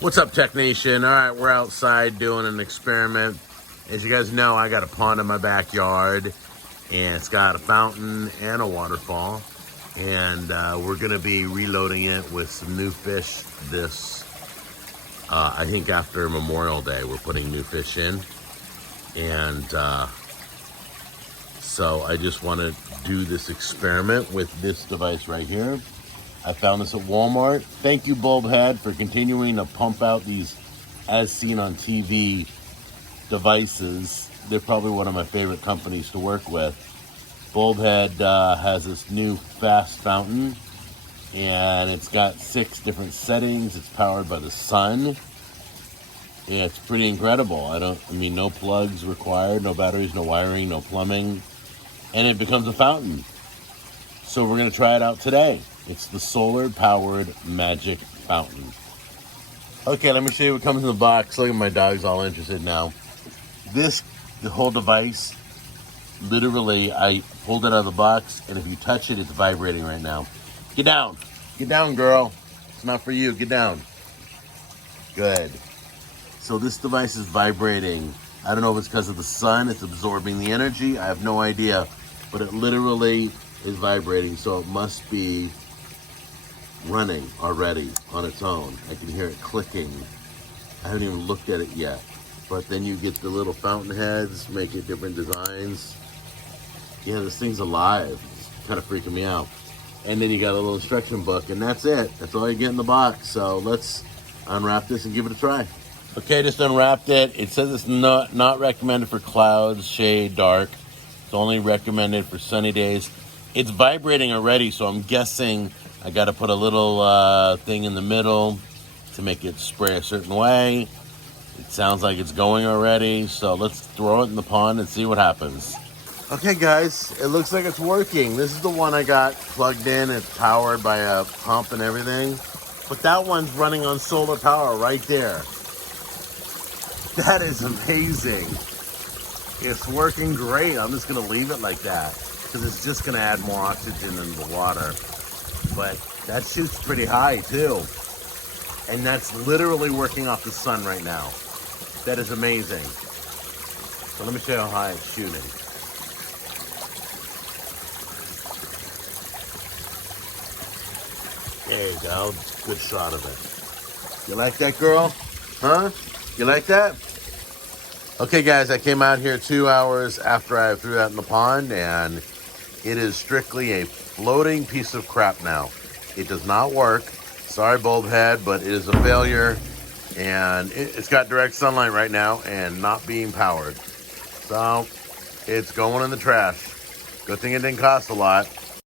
What's up, Tech Nation? All right, we're outside doing an experiment. As you guys know, I got a pond in my backyard, and it's got a fountain and a waterfall. And we're gonna be reloading it with some new fish this, I think after Memorial Day, we're putting new fish in. And so I just wanna do this experiment with this device right here. I found this at Walmart. Thank you, BULBHEAD, for continuing to pump out these as seen on TV devices. They're probably one of my favorite companies to work with. BULBHEAD has this new fast fountain, and it's got 6 different settings. It's powered by the sun. Yeah, it's pretty incredible. I mean, no plugs required, no batteries, no wiring, no plumbing, and it becomes a fountain. So we're gonna try it out today. It's the solar-powered magic fountain. Okay, let me show you what comes in the box. Look at my dog's all interested now. The whole device, literally, I pulled it out of the box, and if you touch it, it's vibrating right now. Get down. Get down, girl. It's not for you. Get down. Good. So this device is vibrating. I don't know if it's because of the sun. It's absorbing the energy. I have no idea. But it literally is vibrating, so it must be running already on its own. I can hear it clicking. I haven't even looked at it yet. But then you get the little fountain heads, make it different designs. Yeah, this thing's alive. It's kind of freaking me out. And then you got a little instruction book, and that's it. That's all you get in the box. So let's unwrap this and give it a try. Okay, just unwrapped it. It says it's not recommended for clouds, shade, dark. It's only recommended for sunny days. It's vibrating already, so I'm guessing I got to put a little thing in the middle to make it spray a certain way. It sounds like it's going already, so let's throw it in the pond and see what happens. Okay, guys, it looks like it's working. This is the one I got plugged in. It's powered by a pump and everything. But that one's running on solar power right there. That is amazing. It's working great. I'm just going to leave it like that, because it's just going to add more oxygen in the water. But that shoots pretty high too. And that's literally working off the sun right now. That is amazing. So let me show you how high it's shooting. There you go. Good shot of it. You like that, girl? Huh? You like that? Okay, guys, I came out here 2 hours after I threw that in the pond, and it is strictly a floating piece of crap now. It does not work. Sorry, BULBHEAD, but it is a failure. And it's got direct sunlight right now and not being powered. So it's going in the trash. Good thing it didn't cost a lot.